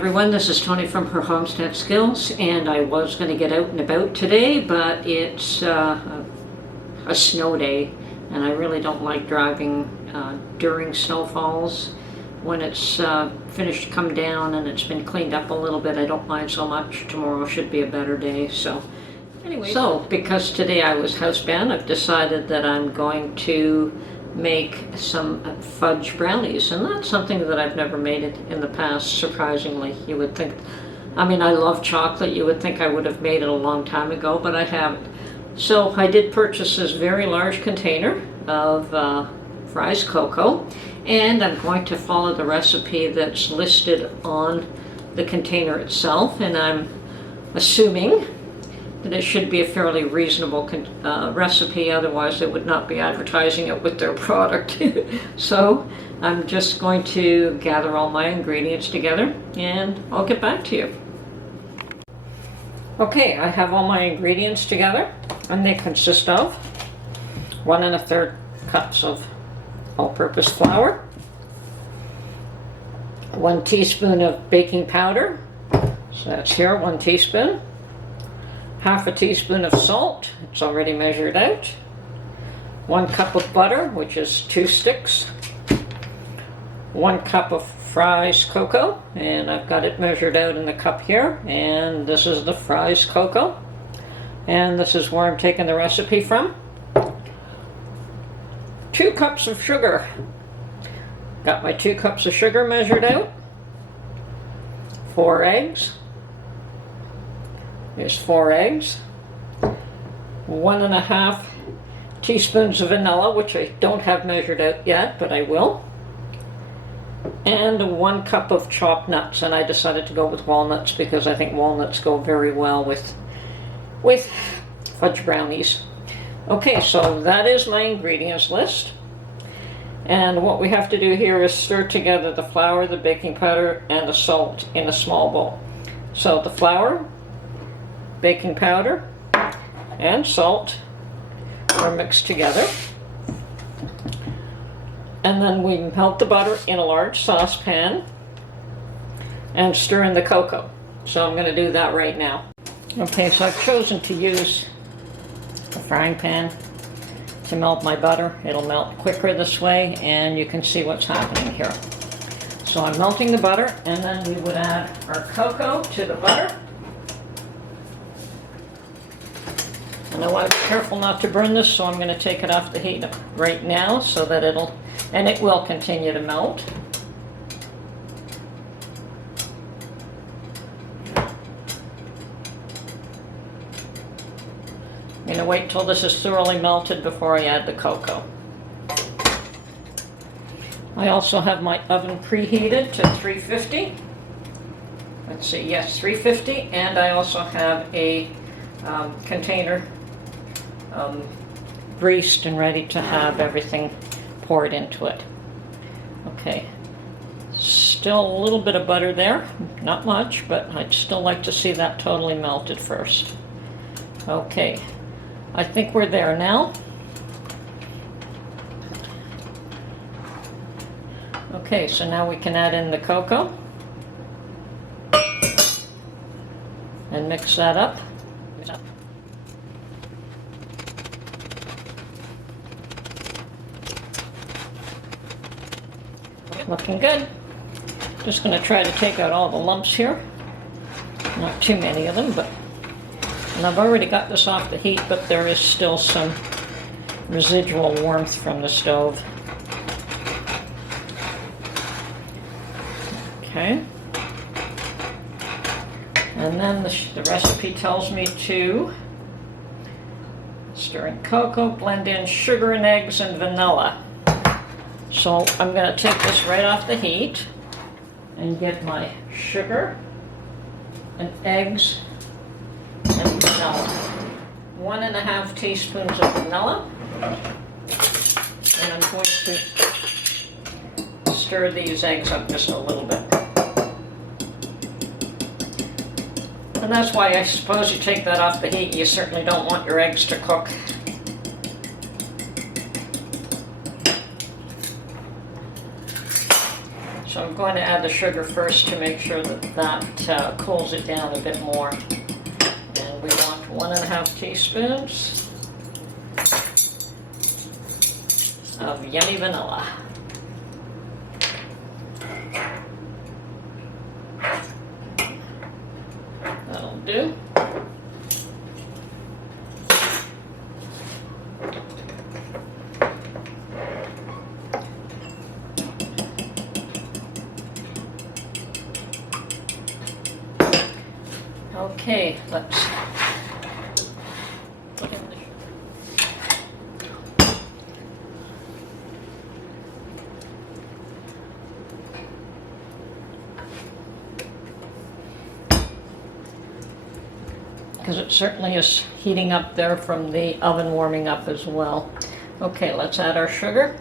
everyone, this is Tony from Her Homestead Skills, and I was going to get out and about today, but it's a snow day, and I really don't like driving during snowfalls. When it's finished to come down and it's been cleaned up a little bit, I don't mind so much. Tomorrow should be a better day. So anyway, because today I was housebound, I've decided that I'm going to make some fudge brownies, and that's something that I've never made it in the past. Surprisingly, you would think, I mean, I love chocolate, you would think I would have made it a long time ago, but I haven't. So I did purchase this very large container of Fudge cocoa, and I'm going to follow the recipe that's listed on the container itself, and I'm assuming that it should be a fairly reasonable recipe, otherwise they would not be advertising it with their product. So I'm just going to gather all my ingredients together and I'll get back to you. Okay, I have all my ingredients together, and they consist of 1 1/3 cups of all-purpose flour, 1 teaspoon of baking powder, so that's here, 1 teaspoon, 1/2 teaspoon of salt, it's already measured out, 1 cup of butter, which is 2 sticks, 1 cup of Fudge cocoa, and I've got it measured out in the cup here, and this is the Fudge cocoa, and this is where I'm taking the recipe from. 2 cups of sugar, got my 2 cups of sugar measured out, 4 eggs, there's 4 eggs, 1 1/2 teaspoons of vanilla, which I don't have measured out yet, but I will, and 1 cup of chopped nuts, and I decided to go with walnuts because I think walnuts go very well with fudge brownies. Okay, so that is my ingredients list, and what we have to do here is stir together the flour, the baking powder, and the salt in a small bowl. So the flour, baking powder, and salt are mixed together, and then we melt the butter in a large saucepan and stir in the cocoa. So I'm going to do that right now. Okay, so I've chosen to use a frying pan to melt my butter. It'll melt quicker this way, and you can see what's happening here. So I'm melting the butter, and then we would add our cocoa to the butter. And I want to be careful not to burn this, so I'm going to take it off the heat right now so that it will continue to melt. I'm going to wait till this is thoroughly melted before I add the cocoa. I also have my oven preheated to 350. Let's see, yes, 350, and I also have a container greased and ready to have everything poured into it. Okay, still a little bit of butter there, not much, but I'd still like to see that totally melted first. Okay, I think we're there now. Okay, so now we can add in the cocoa and mix that up. Looking good. Just going to try to take out all the lumps here. Not too many of them, and I've already got this off the heat, but there is still some residual warmth from the stove. Okay. And then the recipe tells me to stir in cocoa, blend in sugar and eggs and vanilla. So I'm going to take this right off the heat and get my sugar and eggs and vanilla. 1 1/2 teaspoons of vanilla, and I'm going to stir these eggs up just a little bit. And that's why I suppose you take that off the heat. You certainly don't want your eggs to cook. So I'm going to add the sugar first to make sure that that cools it down a bit more. And we want 1.5 teaspoons of yummy vanilla. That'll do. Okay, let's put in the sugar. Because it certainly is heating up there from the oven warming up as well. Okay, let's add our sugar.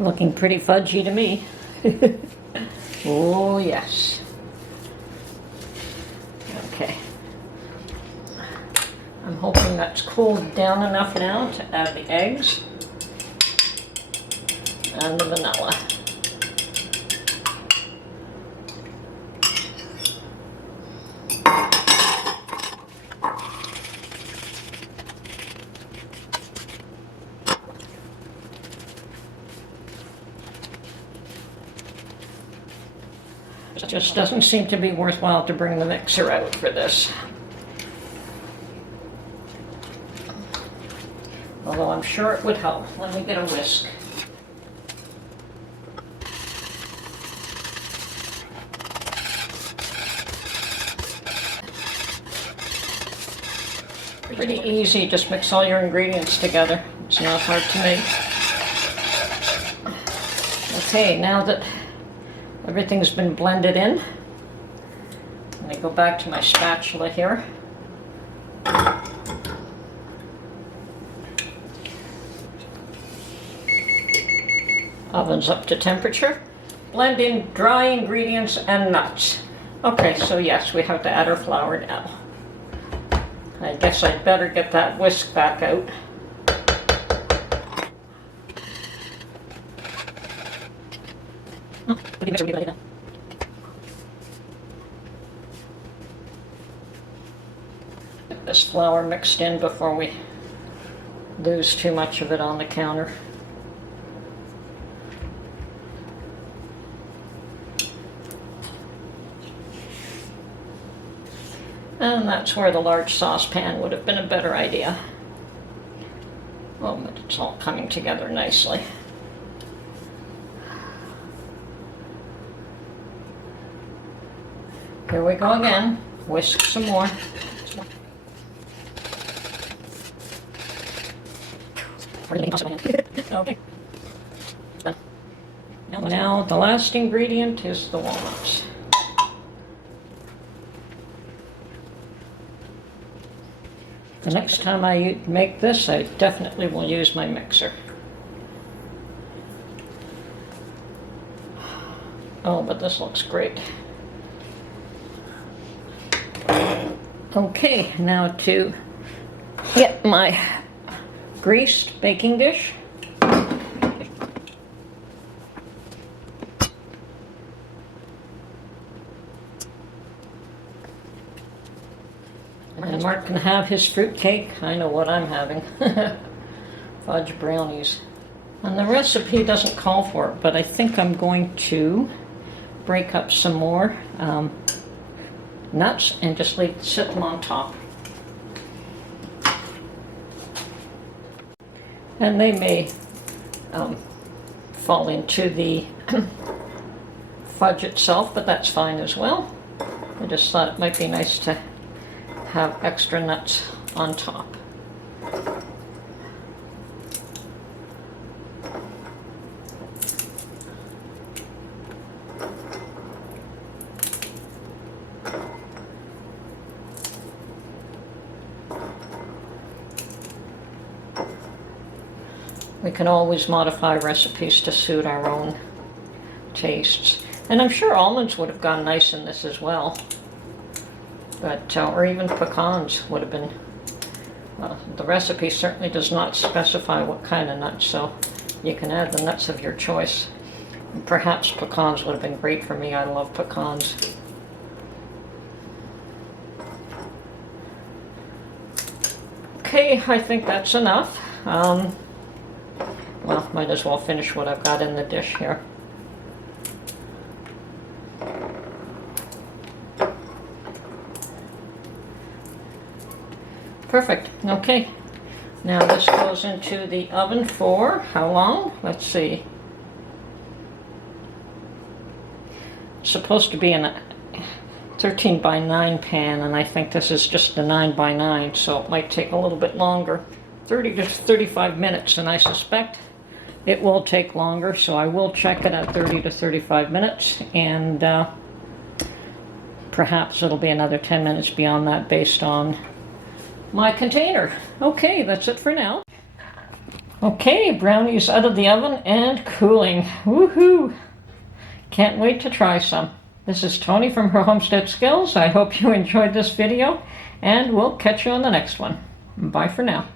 Looking pretty fudgy to me. Oh yes. Okay. I'm hoping that's cooled down enough now to add the eggs and the vanilla. It just doesn't seem to be worthwhile to bring the mixer out for this. Although I'm sure it would help. Let me get a whisk. Pretty easy, just mix all your ingredients together. It's not hard to make. Okay, now that everything's been blended in, let me go back to my spatula here. Oven's up to temperature. Blend in dry ingredients and nuts. Okay, so yes, we have to add our flour now. I guess I'd better get that whisk back out. Oh, get this flour mixed in before we lose too much of it on the counter. And that's where the large saucepan would have been a better idea. Oh, but it's all coming together nicely. Here we go again. Whisk some more. Okay. Now the last ingredient is the walnuts. The next time I make this, I definitely will use my mixer. Oh, but this looks great. Okay, now to get my greased baking dish. And Mark can have his fruit cake. I know what I'm having. Fudge brownies. And the recipe doesn't call for it, but I think I'm going to break up some more nuts and just sit them on top. And they may fall into the fudge itself, but that's fine as well. I just thought it might be nice to have extra nuts on top. We can always modify recipes to suit our own tastes. And I'm sure almonds would have gone nice in this as well. But, or even pecans would have been. The recipe certainly does not specify what kind of nuts, so you can add the nuts of your choice. Perhaps pecans would have been great for me. I love pecans. Okay, I think that's enough. Well, might as well finish what I've got in the dish here. Perfect. Okay. Now this goes into the oven for how long? Let's see. It's supposed to be in a 13 by 9 pan, and I think this is just a 9 by 9, so it might take a little bit longer. 30 to 35 minutes, and I suspect it will take longer, so I will check it at 30 to 35 minutes, and perhaps it'll be another 10 minutes beyond that based on my container. Okay, that's it for now. Okay, brownies out of the oven and cooling. Woohoo! Can't wait to try some. This is Tony from Her Homestead Skills. I hope you enjoyed this video, and we'll catch you on the next one. Bye for now.